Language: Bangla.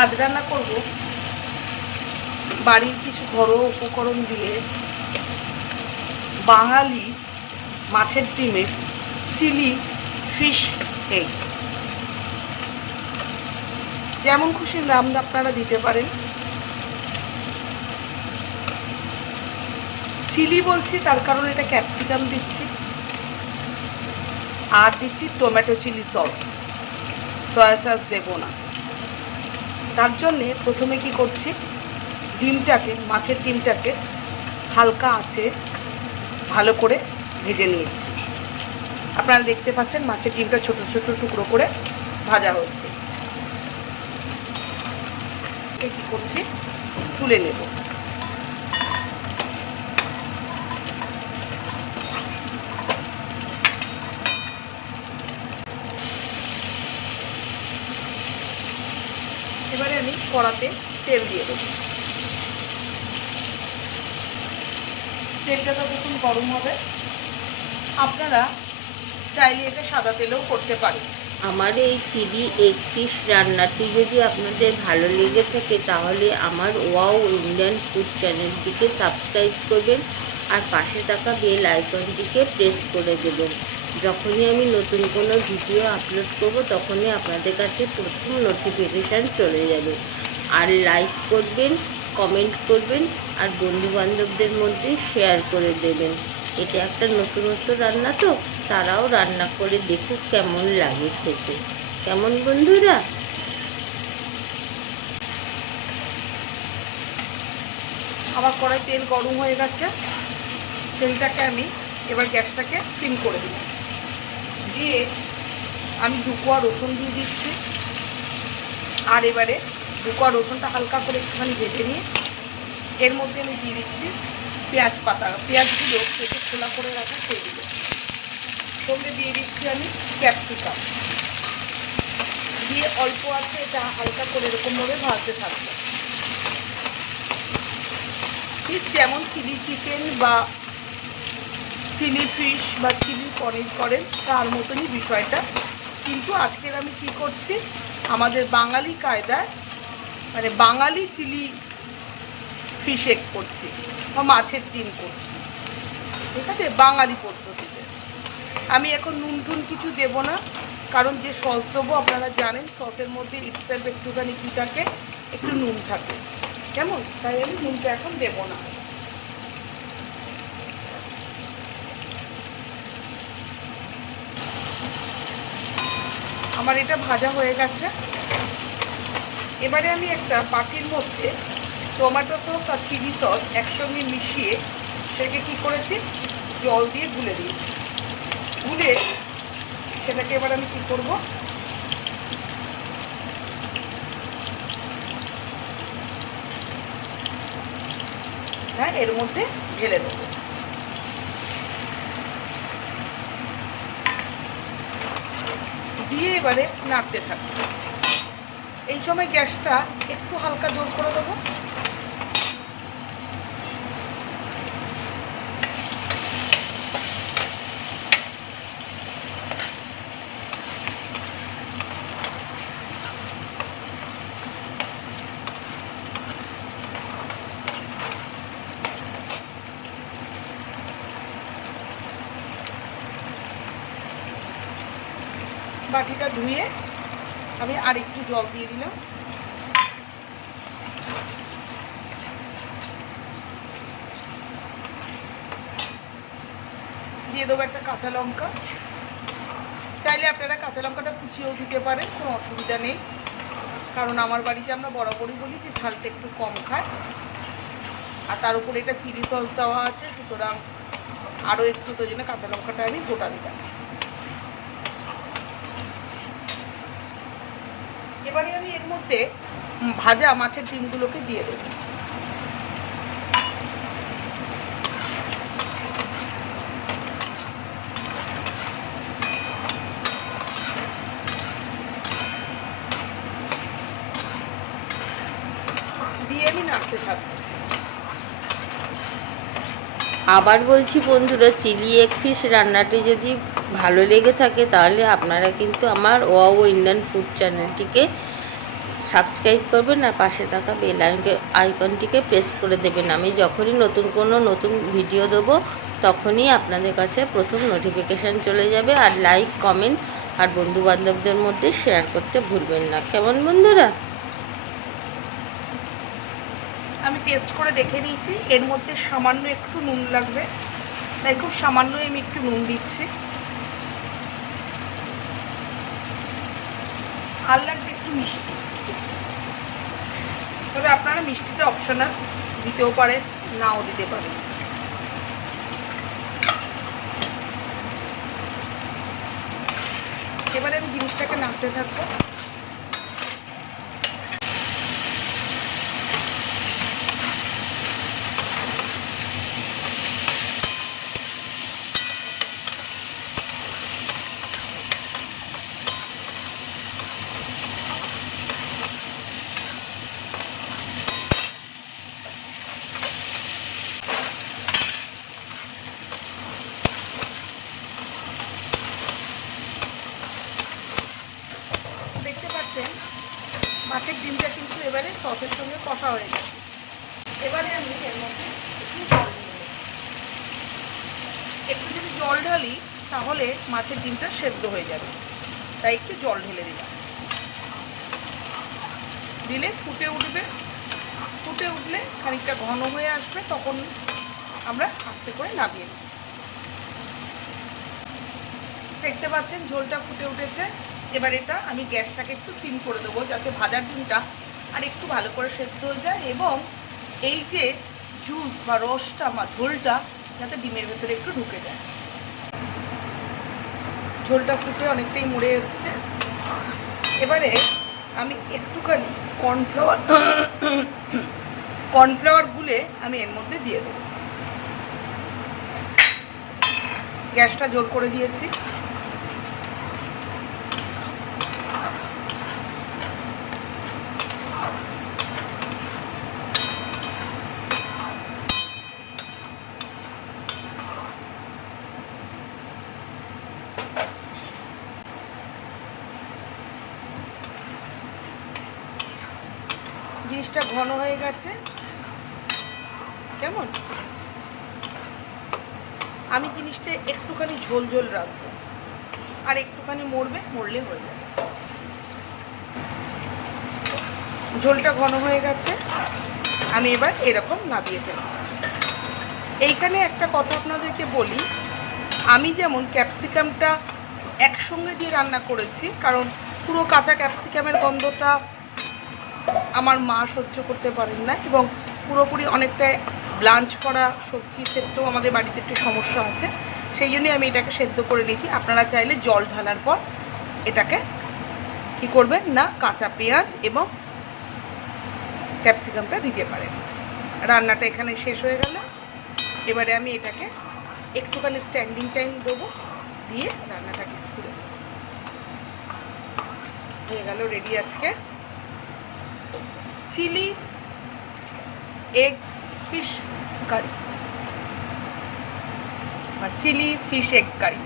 আজ রান্না করব বাড়ির কিছু ঘরোয়া উপকরণ দিয়ে বাঙালি মাছের ডিমের চিলি ফিশ এগ। যেমন খুশি নাম আপনারা দিতে পারেন। চিলি বলছি তার কারণ এটা ক্যাপসিকাম দিচ্ছি, আর দিচ্ছি tomato chilli sauce, soya sauce দেব না। তার জন্যে প্রথমে কি করছি, মাছের ডিমটাকে হালকা আঁচে ভালো করে ভেজে নিয়েছি। আপনারা দেখতে পাচ্ছেন মাছের ডিমটা ছোট ছোট টুকরো করে ভাজা হচ্ছে। কি করছি, তুলে নেব। এবারে আমি কড়াতে তেল দিয়ে দেব। তেলটা যতক্ষণ গরম হবে, আপনারা চাইলে এটা সাদা তেলেও করতে পারেন। আমার এই চিলি এগ ফিশ রান্নাটি যদি আপনাদের ভালো লেগে থাকে তাহলে আমার ওয়াও ইন্ডিয়ান ফুড চ্যানেলটিকে সাবস্ক্রাইব করবেন আর পাশে থাকা বেল আইকনটিকে প্রেস করে দেবেন। যখনই আমি নতুন কোনো ভিডিও আপলোড করব তখনই আপনাদের কাছে প্রথম নোটিফিকেশান চলে যাবে। আর লাইক করবেন, কমেন্ট করবেন আর বন্ধুবান্ধবদের মধ্যে শেয়ার করে দেবেন। এটা একটা নতুনত্ব রান্না, তো তারাও রান্না করে দেখুক কেমন লাগে খেতে। কেমন বন্ধুরা? আমার কড়াই তেল গরম হয়ে গেছে। তেলটাকে আমি এবার গ্যাসটাকে সিম করে দিই। দিয়ে আমি 2 কোয়া রসুন দিয়ে দিচ্ছি। আর এবারে 2 কোয়া রসুনটা হালকা করে একটুখানি ভেজে নিয়ে এর মধ্যে আমি দিয়ে দিচ্ছি পেঁয়াজ পাতা, পেঁয়াজগুলো কেটে খোলা করে রাখা সেইগুলো। সঙ্গে দিয়ে দিচ্ছি আমি ক্যাপসিকাম দিয়ে অল্প আছে এটা হালকা করে এরকমভাবে ভাজতে থাকবে। ঠিক যেমন চিলি চিকেন বা চিলি ফিশ বা চিলি পনির করেন তার মতনই বিষয়টা, কিন্তু আজকের আমি কি করছি, আমাদের বাঙালি কায়দায় মানে বাঙালি চিলি ফিশ এগ করছি বা মাছের ডিম করছি, ঠিক আছে, বাঙালি পদ্ধতিতে। আমি এখন নুন টুন কিছু দেব না, কারণ যে সস দেবো আপনারা জানেন সসের মধ্যে ইটসেলফ একটুখানি কী থাকে, একটু নুন থাকে, কেমন, তাই আমি নুনটা এখন দেব না। আমার এটা ভাজা হয়ে গেছে। এবারে আমি একটা বাটির মধ্যে টমেটো সস আর চিলি সস একসঙ্গে মিশিয়ে সেটাকে কী করেছি, জল দিয়ে গুলে দিয়েছি। গুলে সেটাকে এবার আমি কী করবো, হ্যাঁ এর মধ্যে ঢেলে দেবো। দিয়ে এবারে নাড়তে থাকবো। এই সময় গ্যাসটা একটু হালকা জোর করে দেবো। বাটিটা ধুয়ে আমি আর একটু জল দিয়ে দিলাম। দিয়ে দেবো একটা কাঁচা লঙ্কা। চাইলে আপনারা কাঁচা লঙ্কাটা কুচিয়েও দিতে পারেন, কোনো অসুবিধা নেই, কারণ আমার বাড়িতে আমরা বরাবরই বলি যে ঝালটা একটু কম খায়। আর তার উপরে এটা চিলি সস দেওয়া আছে, সুতরাং আরও একটু, তো জন্য কাঁচা লঙ্কাটা আমি গোটা দিলাম। এবারে আমি এর মধ্যে ভাজা মাছের ডিমগুলোকে দিয়ে দেবো। দিয়ে আমি নাড়তে থাকবো। আবার বলছি বন্ধুরা, চিলি এগ ফিশ রান্নাটি যদি ভালো লেগে থাকে তাহলে আপনারা কিন্তু আমার ওয়াও ইন্ডিয়ান ফুড চ্যানেলটিকে সাবস্ক্রাইব করবেন আর পাশে থাকা বেল আইকনটিকে প্রেস করে দেবেন। আমি যখনই নতুন ভিডিও দেবো তখনই আপনাদের কাছে প্রথম নোটিফিকেশান চলে যাবে। আর লাইক, কমেন্ট আর বন্ধুবান্ধবদের মধ্যে শেয়ার করতে ভুলবেন না। কেমন বন্ধুরা? আমি টেস্ট করে দেখে নিয়েছি, এর মধ্যে সামান্য একটু নুন লাগবে, তাই খুব সামান্যই আমি একটু নুন দিচ্ছি। আর লাগবে একটু মিষ্টি, তবে আপনারা মিষ্টিটা অপশনাল, দিতেও পারেন নাও দিতে পারেন। এবারে আমি জিনিসটাকে নাড়তে থাকবো। দেখতে পাচ্ছেন মাছের ডিমটা কিন্তু এবারে সসের সঙ্গে কষা হয়ে গেছে। এবারে আমি এর মধ্যে একটু যদি জল ঢালি তাহলে মাছের ডিমটা সেদ্ধ হয়ে যাবে, তাই একটু জল ঢেলে দিলাম। দিলে ফুটে উঠবে, ফুটে উঠলে খানিকটা ঘন হয়ে আসবে, তখন আমরা আস্তে করে নামিয়ে নেব। দেখতে পাচ্ছেন ঝোলটা ফুটে উঠেছে। এবার এটা আমি গ্যাসটাকে একটু সিম করে দেবো, যাতে ভাজার ডিমটা আর একটু ভালো করে সেদ্ধ হয়ে যায় এবং এই যে জুস বা রসটা বা ঝোলটা যাতে ডিমের ভেতরে একটু ঢুকে যায়। ঝোলটা ফুটে অনেকটাই মরে এসছে। এবারে আমি একটুখানি কর্নফ্লাওয়ার গুলে আমি এর মধ্যে দিয়ে দেবো। গ্যাসটা জোর করে দিয়েছি। জিনিসটা ঘন হয়ে গেছে। কেমন? আমি জিনিসটা একটুখানি ঝোল ঝোল রাখবো, আর একটুখানি মরলে হয়ে যাবে। ঝোলটা ঘন হয়ে গেছে, আমি এবার এরকম নামিয়ে ফেলব। এইখানে একটা কথা আপনাদেরকে বলি, আমি যেমন ক্যাপসিকামটা একসঙ্গে দিয়ে রান্না করেছি, কারণ পুরো কাঁচা ক্যাপসিকামের গন্ধটা আমার মা সহ্য করতে পারেন না, এবং পুরোপুরি অনেকটা ব্লাঞ্চ করা সবজির ক্ষেত্রেও আমাদের বাড়িতে একটু সমস্যা আছে, সেই জন্যই আমি এটাকে সেদ্ধ করে নিয়েছি। আপনারা চাইলে জল ঢালার পর এটাকে কি করবেন না, কাঁচা পেঁয়াজ এবং ক্যাপসিকামটা দিতে পারেন। রান্নাটা এখানে শেষ হয়ে গেল। এবারে আমি এটাকে একটুখানি স্ট্যান্ডিং টাইম দেবো, দিয়ে রান্নাটাকে তুলে দেবো। হয়ে গেল রেডি আজকে চিলি এগ ফিশ কারি বা চিলি ফিশ এগ কারি।